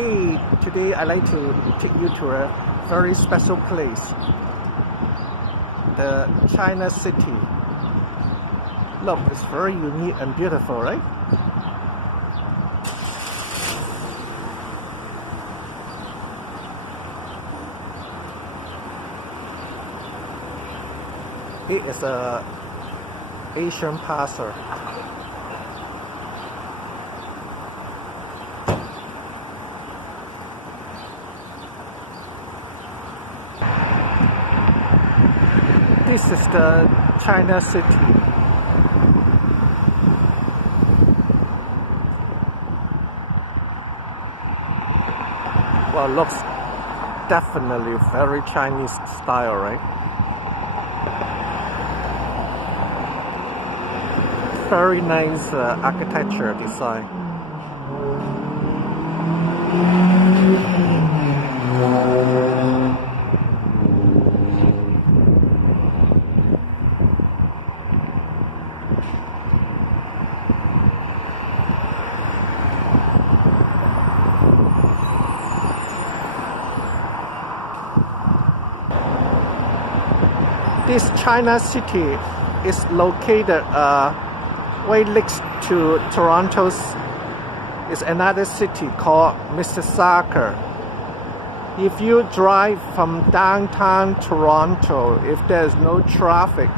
Hey, today I'd like to take you to a very special place, the China City. Look, it's very unique and beautiful, right? It is a Asian plaza. This is the China City. Well, looks definitely very Chinese style, right? Very nice architecture design. This China City is located right next to Toronto's is another city called Mississauga. If you drive from downtown Toronto, if there's no traffic,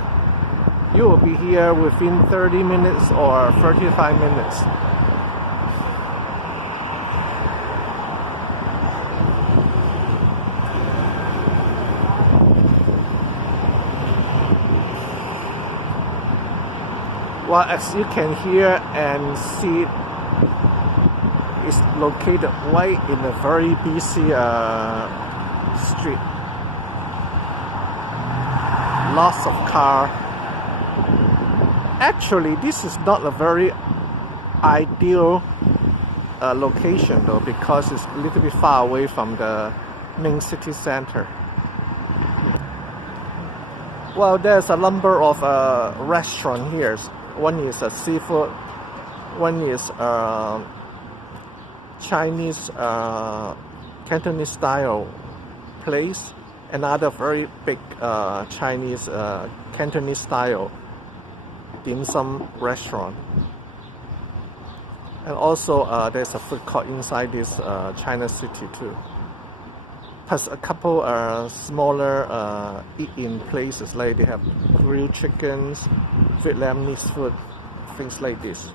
you will be here within 30 minutes or 35 minutes. Well, as you can hear and see, it's located right in a very busy street. Lots of cars. Actually, this is not a very ideal location though, because it's a little bit far away from the main city center. Well, there's a number of restaurants here. One is a seafood, one is Chinese Cantonese style place, another very big Chinese Cantonese style dim sum restaurant, and also there's a food court inside this China City too. Plus a couple smaller eat-in places, like they have grilled chickens, Vietnamese food, things like this.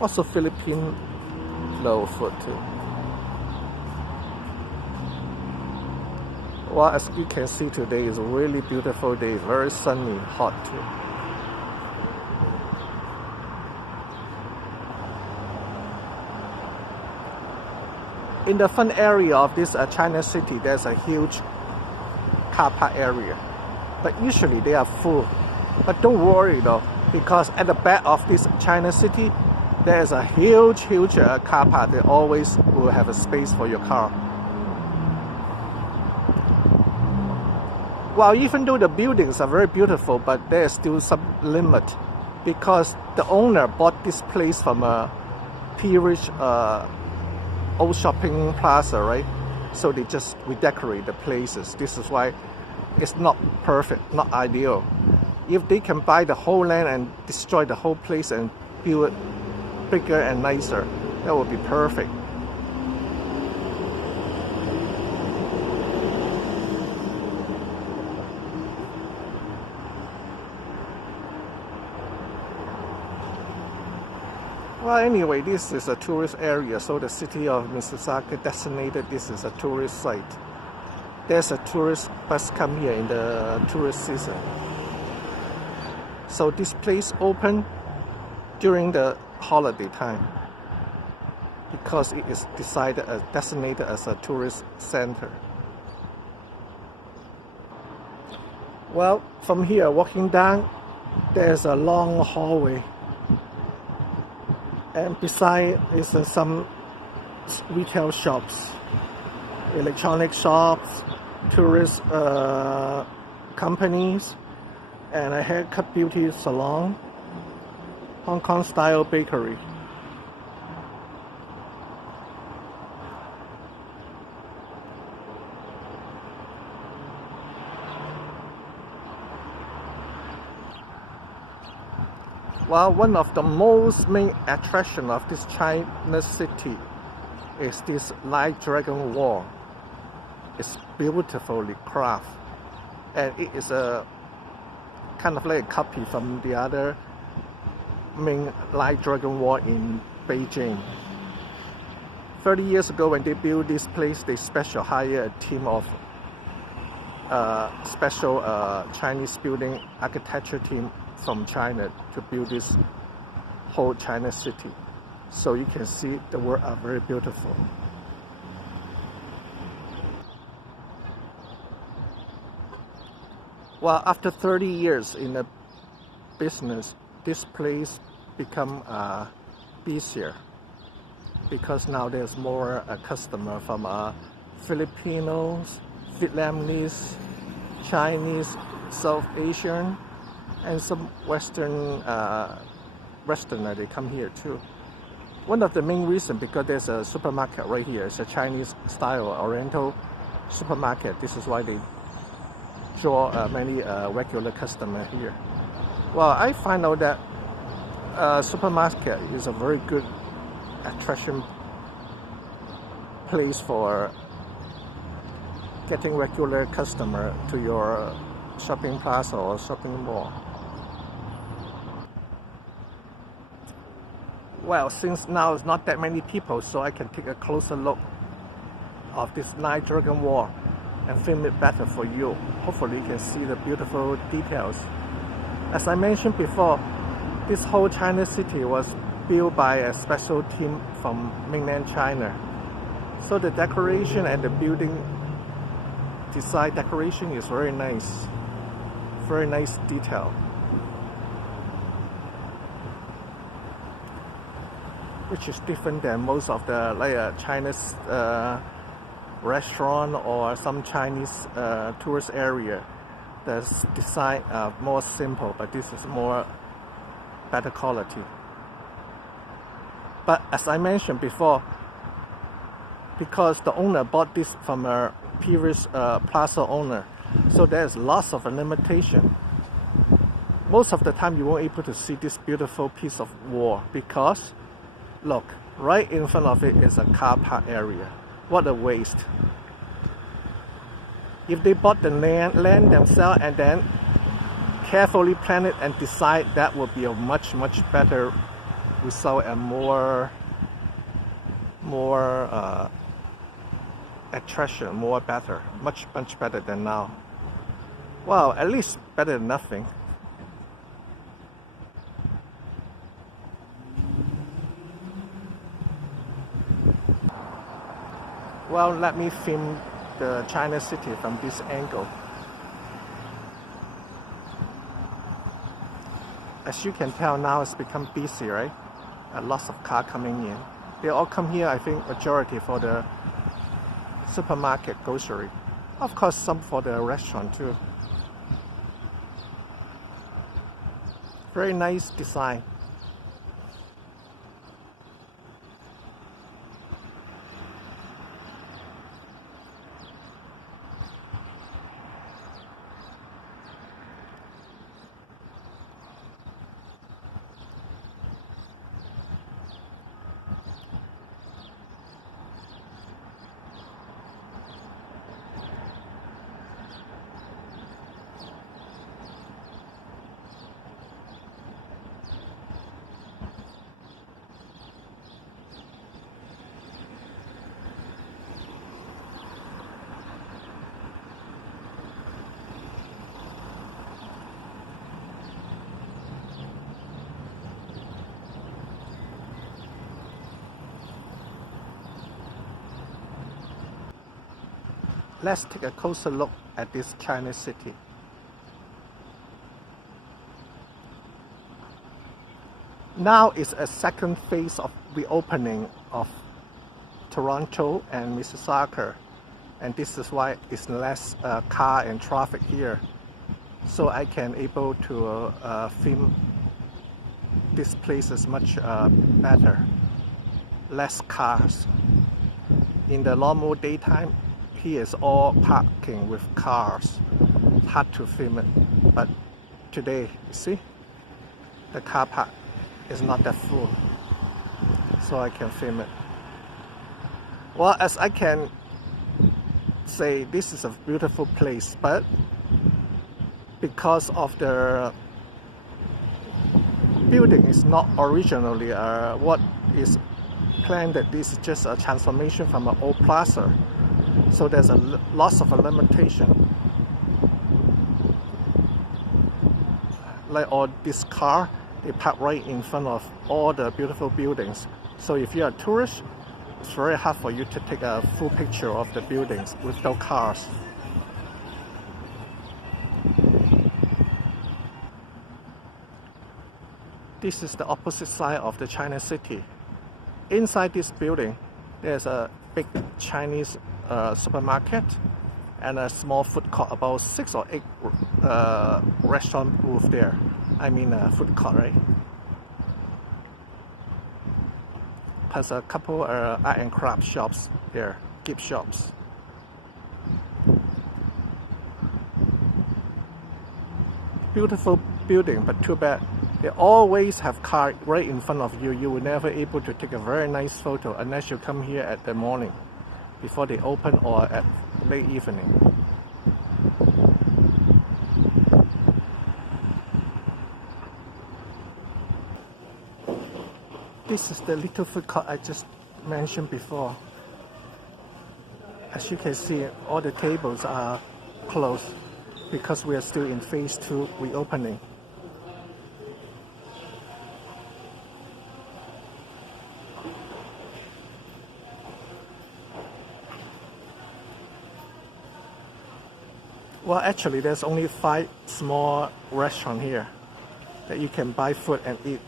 Also Filipino food too. Well, as you can see today is a really beautiful day, very sunny, hot too. In the front area of this China City, there's a huge car park area, but usually they are full. But don't worry though, because at the back of this China City, there's a huge car park. They always will have a space for your car. Well, even though the buildings are very beautiful, but there's still some limit, because the owner bought this place from a peerage old shopping plaza, right? So they just redecorate the places. This is why it's not perfect, not ideal. If they can buy the whole land and destroy the whole place and build it bigger and nicer, that would be perfect. Well, anyway, this is a tourist area, so the city of Mississauga designated this is a tourist site. There's a tourist bus come here in the tourist season. So this place open during the holiday time because it is designated as a tourist center. Well, from here, walking down, there's a long hallway. And beside is some retail shops, electronic shops, tourist companies, and a haircut beauty salon, Hong Kong style bakery. Well, one of the most main attraction of this China city is this light dragon wall. It's beautifully crafted, and it is a kind of like a copy from the other main light dragon wall in Beijing. 30 years ago, when they built this place, they special hired a team of special Chinese building architecture team from China to build this whole China city. So you can see the work are very beautiful. Well, after 30 years in the business, this place become busier because now there's more customer from Filipinos, Vietnamese, Chinese, South Asian, and some Western Westerner, they come here too. One of the main reasons because there's a supermarket right here. It's a Chinese style Oriental supermarket. This is why they draw many regular customers here. Well, I find out that supermarket is a very good attraction place for getting regular customer to your shopping plaza or shopping mall. Well, since now it's not that many people, so I can take a closer look of this light dragon wall and film it better for you. Hopefully you can see the beautiful details. As I mentioned before, this whole China city was built by a special team from mainland China. So the decoration and the building design decoration is very nice detail, which is different than most of the Chinese restaurant or some Chinese tourist area. The design more simple, but this is more better quality. But as I mentioned before, because the owner bought this from a previous plaza owner, so there's lots of limitation. Most of the time you won't able to see this beautiful piece of wall because look, right in front of it is a car park area. What a waste. If they bought the land themselves and then carefully plan it and decide, that would be a much better result and more attraction, more better, much better than now. Well, at least better than nothing. Well, let me film the China city from this angle. As you can tell, now it's become busy, right? Lots of cars coming in. They all come here, I think, majority for the supermarket grocery. Of course, some for the restaurant too. Very nice design. Let's take a closer look at this China city. Now is a second phase of reopening of Toronto and Mississauga, and this is why it's less car and traffic here. So I can able to film this place is much better, less cars. In the normal daytime, here is all parking with cars. Hard to film it, but today, you see, the car park it's not that full, so I can film it. Well, as I can say, this is a beautiful place, but because of the building is not originally what is planned, that this is just a transformation from an old plaza, so there's a lots of a limitation. Like all this car, they park right in front of all the beautiful buildings. So if you're a tourist, it's very hard for you to take a full picture of the buildings without cars. This is the opposite side of the China city. Inside this building, there's a big Chinese supermarket and a small food court, about 6 or 8 restaurant booths there. I mean food court, right? Plus a couple art and craft shops there, gift shops. Beautiful building, but too bad. They always have cars right in front of you. You will never be able to take a very nice photo unless you come here at the morning, before they open, or at late evening. This is the little food court I just mentioned before. As you can see, all the tables are closed because we are still in phase 2 reopening. Well, actually, there's only 5 small restaurants here that you can buy food and eat.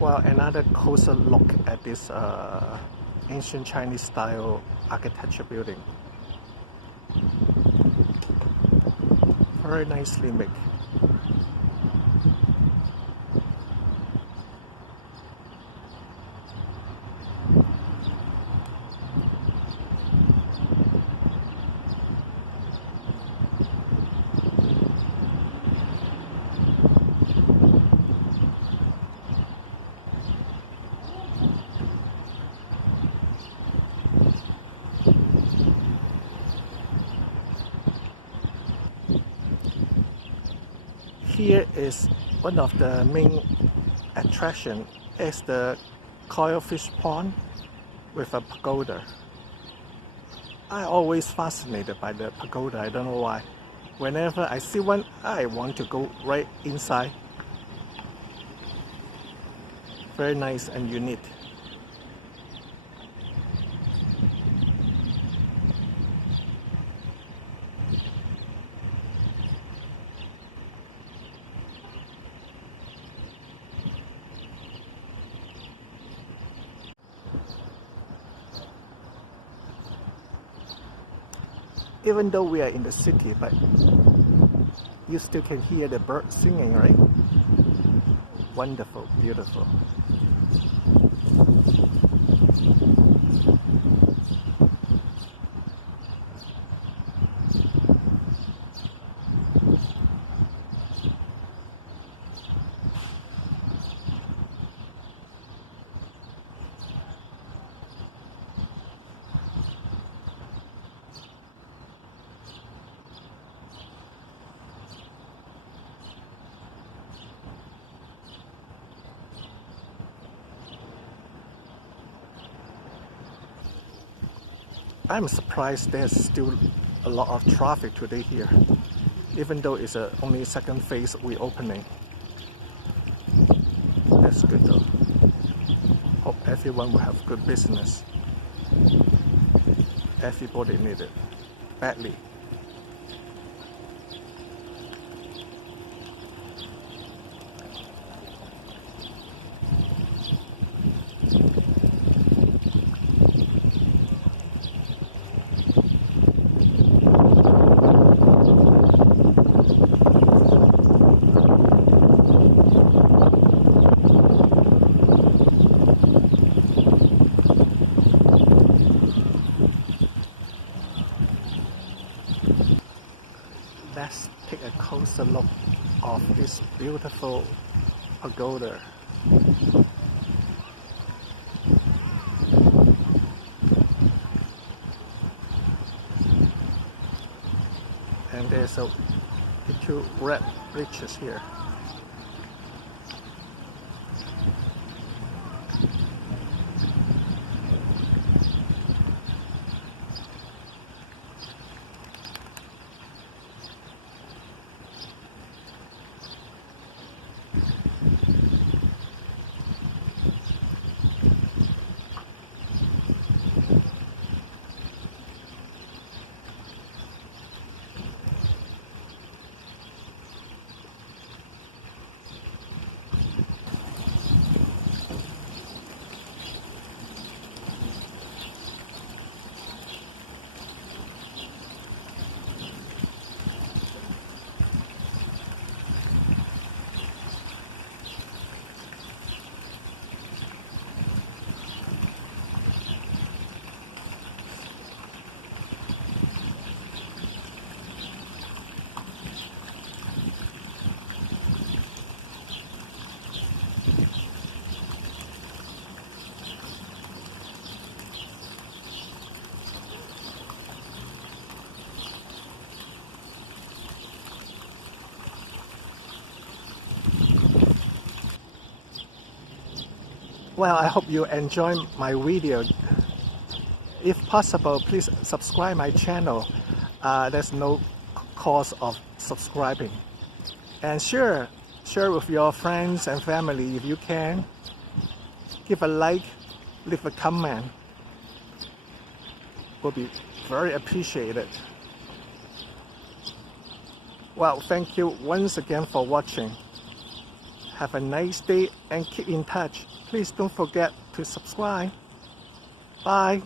Well, another closer look at this ancient Chinese style architecture building. Very nicely made. Here is one of the main attractions, is the koi fish pond with a pagoda. I'm always fascinated by the pagoda, I don't know why. Whenever I see one, I want to go right inside. Very nice and unique. Even though we are in the city, but you still can hear the birds singing, right? Wonderful, beautiful. I'm surprised there's still a lot of traffic today here, even though it's only second phase reopening. That's good though. Hope everyone will have good business. Everybody needs it badly. closer look of this beautiful pagoda. And there's the two red bridges here. Well, I hope you enjoy my video. If possible, please subscribe my channel. There's no cost of subscribing. And share with your friends and family if you can. Give a like, leave a comment. Will be very appreciated. Well, thank you once again for watching. Have a nice day and keep in touch. Please don't forget to subscribe. Bye.